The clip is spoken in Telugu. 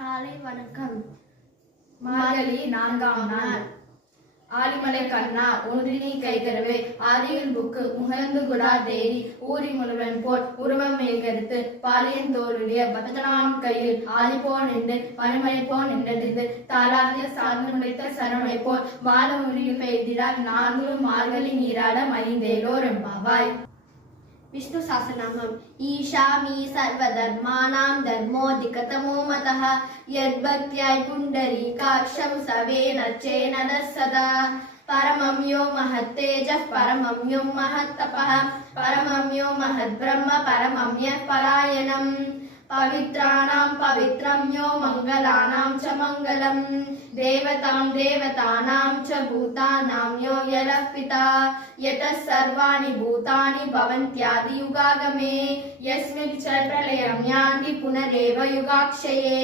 காலை வணக்கம். மார்கழி நான்காம் நாள். ஆலிமலை கண்ணா ஒன்றினை கைகரவே ஆதியில் புக்கு முகந்து குடா தேரி ஊரி முழுவன் போல் உருவம் மேகரித்து பாலியன் தோருடைய பத்தனாம் கையில் ஆதி போல் நின்று பனிமலை போல் நின்றது தாளாதிய சார்ந்து முளைத்த சரமை போல் வாழ முறியில் எதிரால் நான்கு மார்கழி நீராட மறிந்தேலோர் எம்பாவாய் విష్ణు సహస్రనామం ఈశామి సర్వధర్మాణం ధర్మోధికతమో మత యద్భక్త్యై పుండరీకాక్షం సవేన చేనద సదా పరమం యో మహత్తేజ పరమం యో మహత్తప పరమం యో మహద్బ్రహ్మ పరమం యః పరాయణం పవిత్రాణం పవిత్రం యో मङ्गलानां च मङ्गलम् देवतां देवतानां च भूतानां यो यलः पिता यतः सर्वाणि भूतानि भवन्त्यादियुगागमे यस्मिन् च प्रलयं यान्ति पुनरेव युगाक्षये